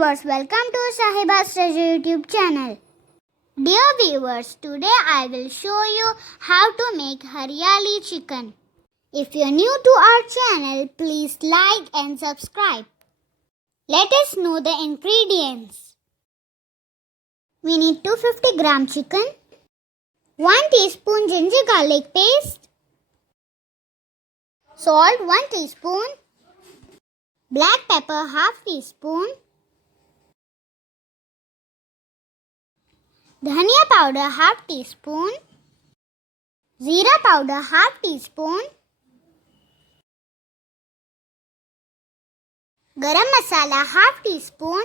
viewers, welcome to Sahiba's Treasure YouTube channel. Dear viewers, today I will show you how to make Haryali chicken. If you are new to our channel, please like and subscribe. Let us know the ingredients. We need 250 gram chicken, 1 teaspoon ginger garlic paste, salt 1 teaspoon, black pepper half teaspoon, dhania powder half teaspoon, zeera powder half teaspoon, garam masala half teaspoon,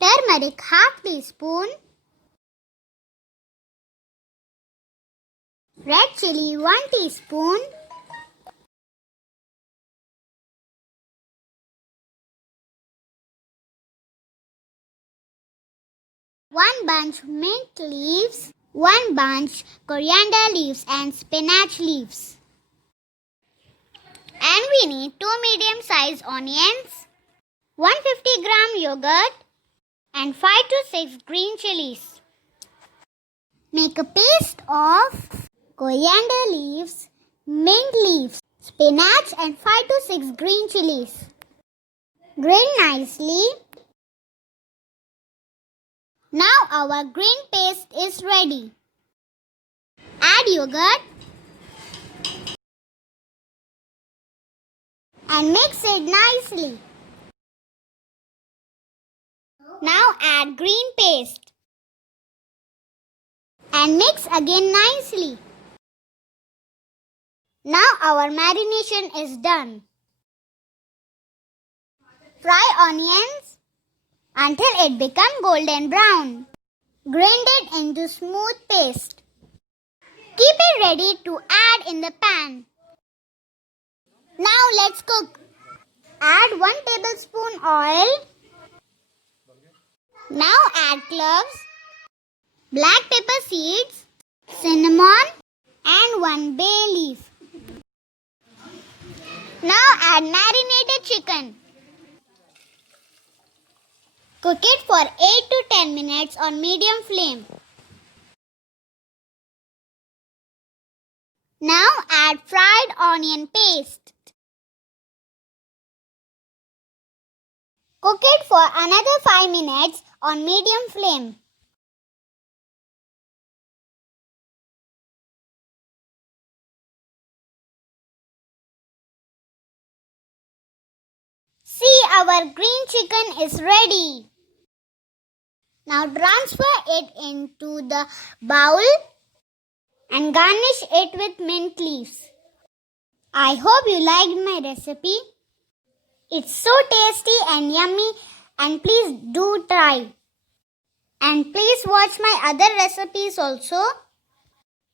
turmeric half teaspoon, red chilly 1 teaspoon, one bunch mint leaves, 1 bunch coriander leaves and spinach leaves. And we need 2 medium-sized onions, 150 gram yogurt and 5 to 6 green chilies. Make a paste of coriander leaves, mint leaves, spinach and 5 to 6 green chilies. Grind nicely. Now our green paste is ready. Add yogurt and mix it nicely. Now add green paste and mix again nicely. Now our marination is done. Fry onions until it becomes golden brown. Grind it into smooth paste. Keep it ready to add in the pan. Now let's cook. Add 1 tablespoon oil. Now add cloves, black pepper seeds, cinnamon and 1 bay leaf. Now add marinated chicken. Cook it for 8 to 10 minutes on medium flame. Now add fried onion paste. Cook it for another 5 minutes on medium flame. See, our green chicken is ready. Now transfer it into the bowl and garnish it with mint leaves. I hope you liked my recipe. It's so tasty and yummy, and please do try. And please watch my other recipes also.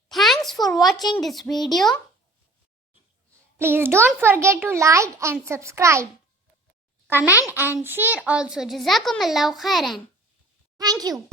Thanks for watching this video. Please don't forget to like and subscribe. Comment and share also. Jazakumullahu khairan. Thank you.